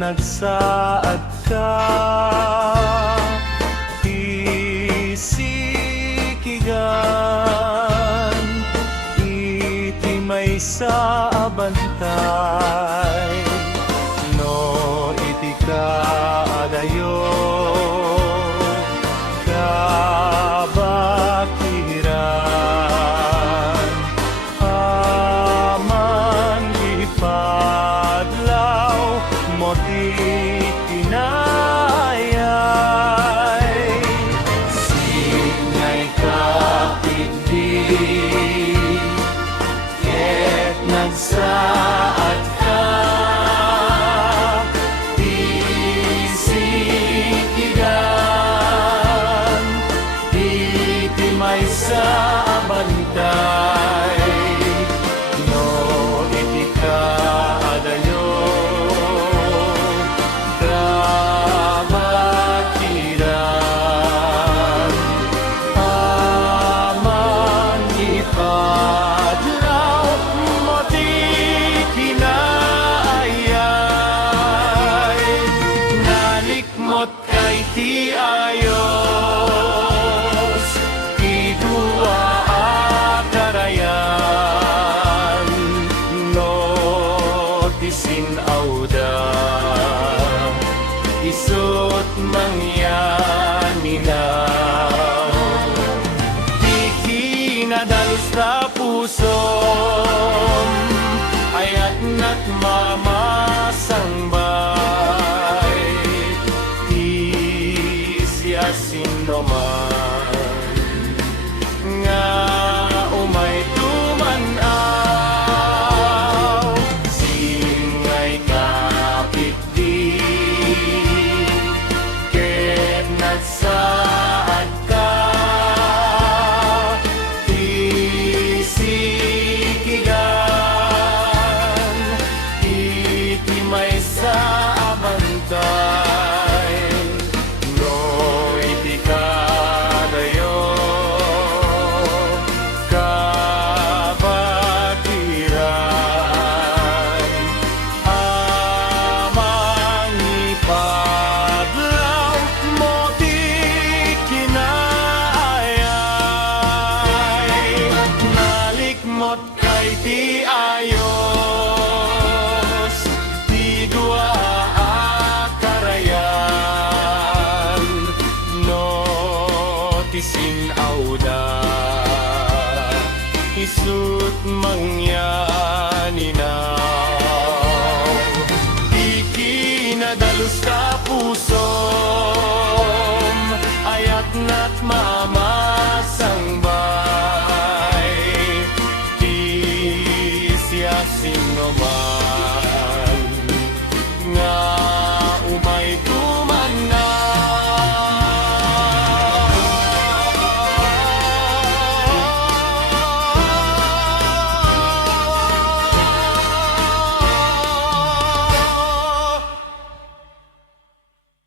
nagsaad ka, isikigan, iti may sa abantay, no iti ka adayo, kabakiran, aman ipadlaw, moti kinayay, singay kapigdi, ket nagsaad ka, isikigan, iti may sa abantay, no iti ka adayo, kabakiran, aman ipadlaw, moti kinayay, nalikmot kay ti ayos, ti dua akarayan, no ti sinawda, isut mangyaninaw, ti kinadalos na pusom, ayat na't mamasangbay, ti siya sino man, nga umay tumanaw, singay kapigdi, ket nagsaad ka, isikigan, iti may sa abantay, no iti ka dayo, kabakiran, amang ipadlaw, moti kinayay, nalikmot kay ti ayos, ti dua akarayan, no ti sinawda, isut mangyaninaw, di kinadalos ka pusom, ayat na't mamasangbay,